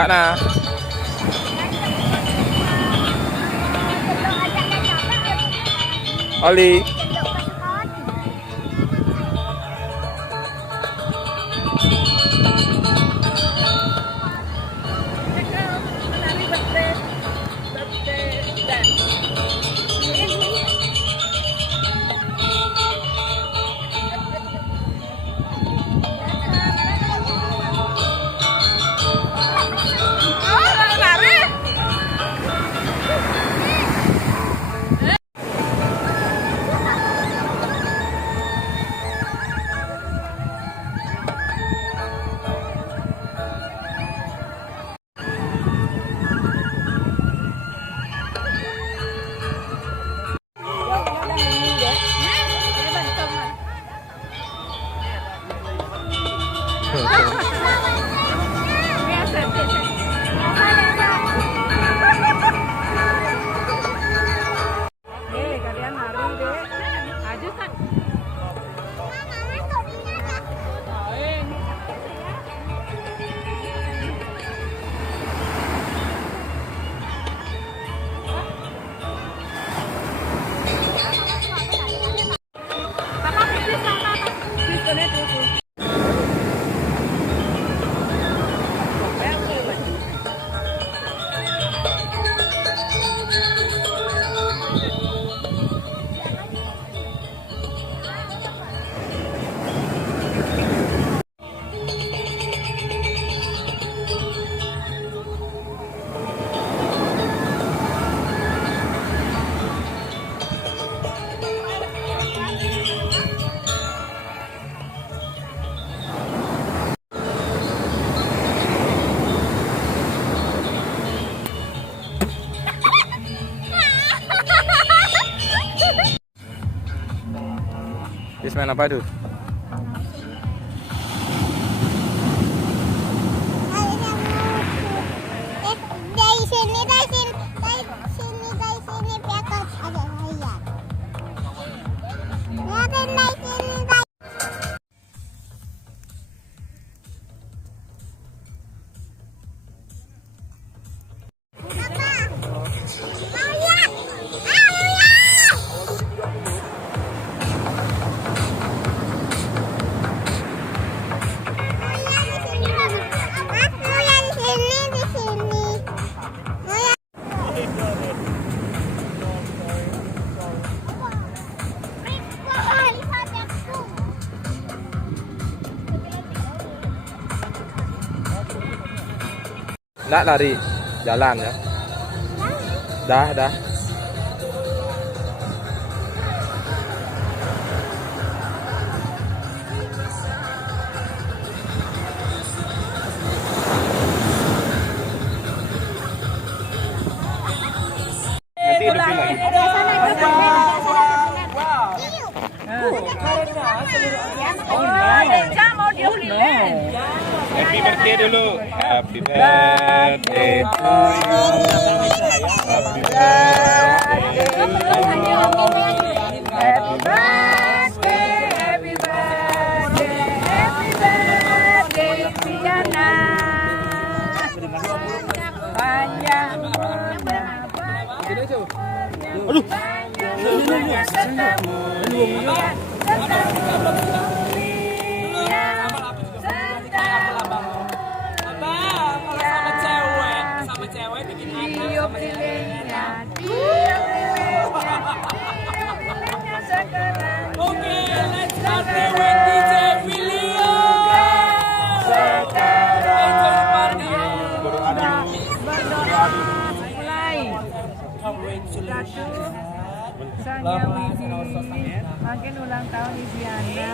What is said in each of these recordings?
Kakak. Oli. Bis main apa tuh? Dari sini piakot ada saya. Nggak lari, jalan ya. Dah. Nanti hidupin lagi. Happy birthday dulu. Happy birthday to you. Happy birthday to you. Happy birthday, happy birthday, Tiana. Panjang Aduh. sama cewek bikin tiup lilinnya, sekarang. Oke, let's start with DJ William. Sekarang mulai. Makin ulang tahun Isyana.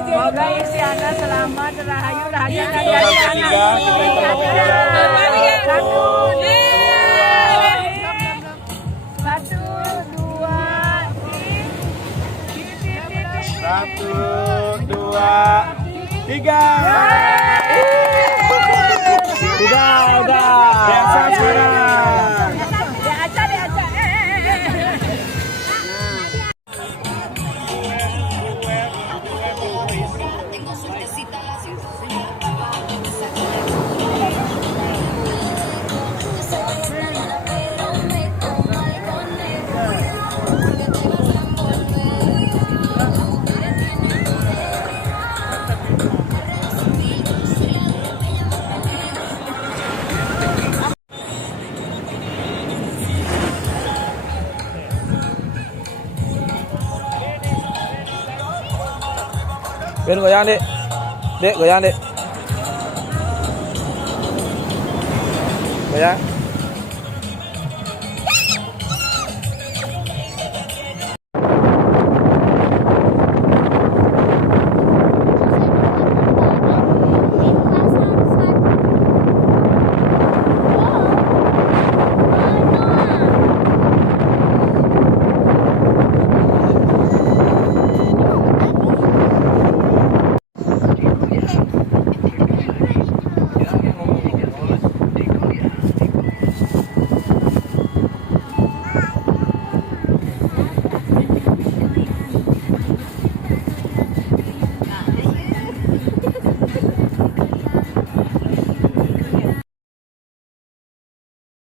Semoga Isyana selamat, rahayu, rahayu, Satu, dua, tiga. Udah. Biasa sekarang. Ben goyang, Dek. Dek, goyang, Dek. Goyang.